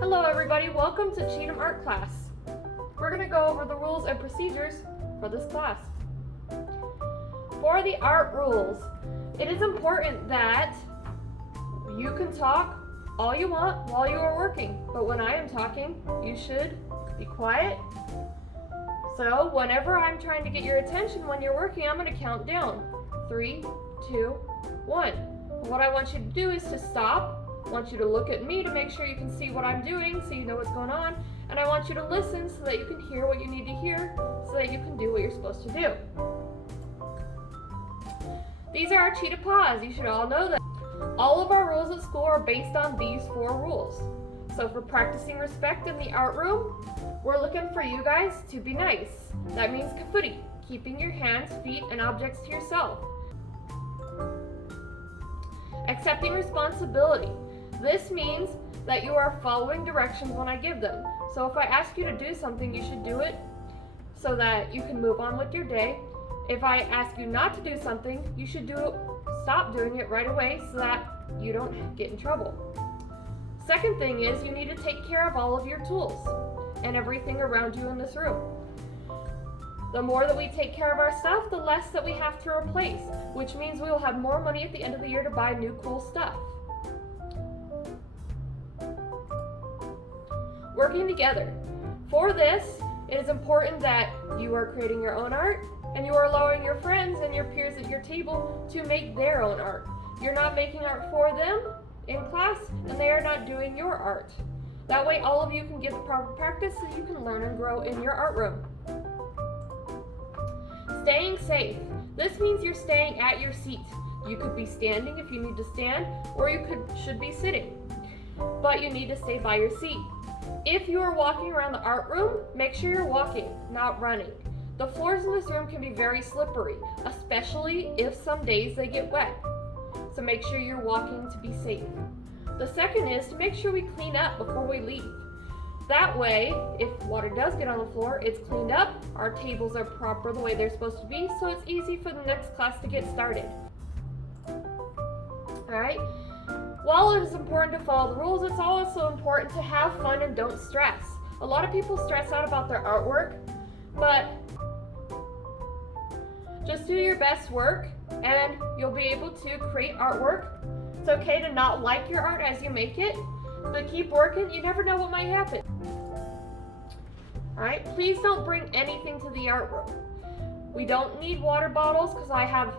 Hello everybody, welcome to Cheatham Art Class. We're going to go over the rules and procedures for this class. For the art rules, it is important that you can talk all you want while you are working, but when I am talking, you should be quiet. So whenever I'm trying to get your attention when you're working, I'm going to count down. 3, 2, 1. What I want you to do is to stop. I want you to look at me to make sure you can see what I'm doing so you know what's going on. And I want you to listen so that you can hear what you need to hear so that you can do what you're supposed to do. These are our cheetah paws. You should all know that. All of our rules at school are based on these 4 rules. So for practicing respect in the art room, we're looking for you guys to be nice. That means kafuti, keeping your hands, feet, and objects to yourself. Accepting responsibility. This means that you are following directions when I give them. So if I ask you to do something, you should do it so that you can move on with your day. If I ask you not to do something, you should stop doing it right away so that you don't get in trouble. Second thing is you need to take care of all of your tools and everything around you in this room. The more that we take care of our stuff, the less that we have to replace, which means we will have more money at the end of the year to buy new cool stuff. Working together. For this, it is important that you are creating your own art and you are allowing your friends and your peers at your table to make their own art. You're not making art for them in class and they are not doing your art. That way all of you can get the proper practice so you can learn and grow in your art room. Staying safe. This means you're staying at your seat. You could be standing if you need to stand, or you should be sitting. But you need to stay by your seat. If you are walking around the art room, make sure you're walking, not running. The floors in this room can be very slippery, especially if some days they get wet. So make sure you're walking to be safe. The second is to make sure we clean up before we leave. That way, if water does get on the floor, it's cleaned up, our tables are proper the way they're supposed to be, so it's easy for the next class to get started. Alright? While it is important to follow the rules, it's also important to have fun and don't stress. A lot of people stress out about their artwork, but just do your best work and you'll be able to create artwork. It's okay to not like your art as you make it, but keep working. You never know what might happen. Alright, please don't bring anything to the art room. We don't need water bottles because I have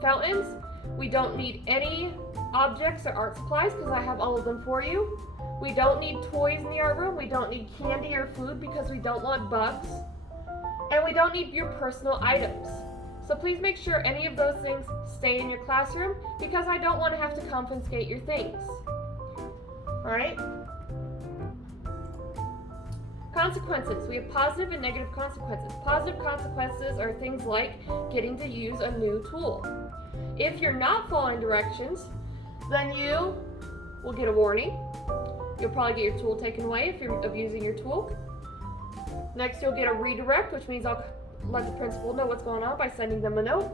fountains. We don't need any objects or art supplies because I have all of them for you. We don't need toys in the art room. We don't need candy or food because we don't want bugs. And we don't need your personal items. So please make sure any of those things stay in your classroom because I don't want to have to confiscate your things. Alright? Consequences. We have positive and negative consequences. Positive consequences are things like getting to use a new tool. If you're not following directions, then you will get a warning. You'll probably get your tool taken away if you're abusing your tool. Next, you'll get a redirect, which means I'll let the principal know what's going on by sending them a note.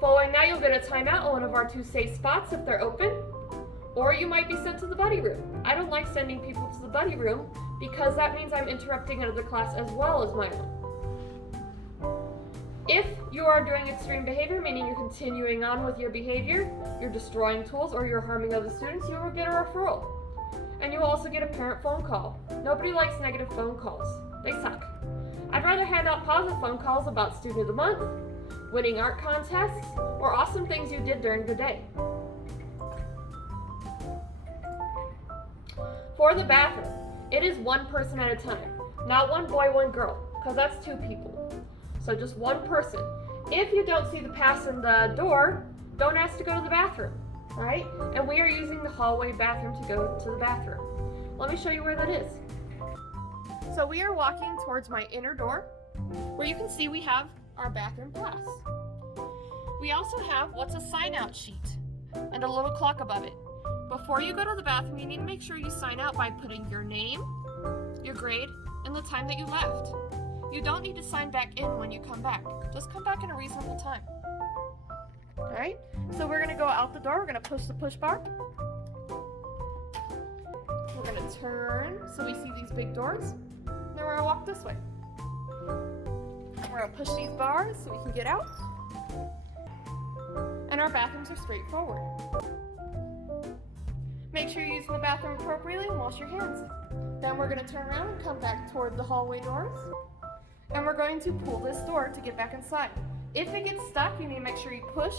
Following that, you'll get a timeout on one of our 2 safe spots if they're open. Or you might be sent to the buddy room. I don't like sending people to the buddy room because that means I'm interrupting another class as well as my own. If you are doing extreme behavior, meaning you're continuing on with your behavior, you're destroying tools, or you're harming other students, you will get a referral. And you will also get a parent phone call. Nobody likes negative phone calls. They suck. I'd rather hand out positive phone calls about Student of the Month, winning art contests, or awesome things you did during the day. For the bathroom, it is 1 person at a time. Not 1 boy, 1 girl, because that's 2 people. So just 1 person. If you don't see the pass in the door, don't ask to go to the bathroom, alright? And we are using the hallway bathroom to go to the bathroom. Let me show you where that is. So we are walking towards my inner door, where you can see we have our bathroom pass. We also have what's a sign-out sheet and a little clock above it. Before you go to the bathroom, you need to make sure you sign out by putting your name, your grade, and the time that you left. You don't need to sign back in when you come back. Just come back in a reasonable time. Alright, so we're going to go out the door. We're going to push the push bar. We're going gonna turn so we see these big doors. Then we're gonna walk this way. We're gonna push these bars so we can get out. And our bathrooms are straightforward. Make sure you're using the bathroom appropriately and wash your hands. Then we're gonna turn around and come back toward the hallway doors. And we're going to pull this door to get back inside. If it gets stuck, you need to make sure you push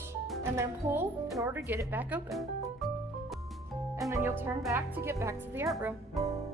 and then pull in order to get it back open. And then you'll turn back to get back to the art room.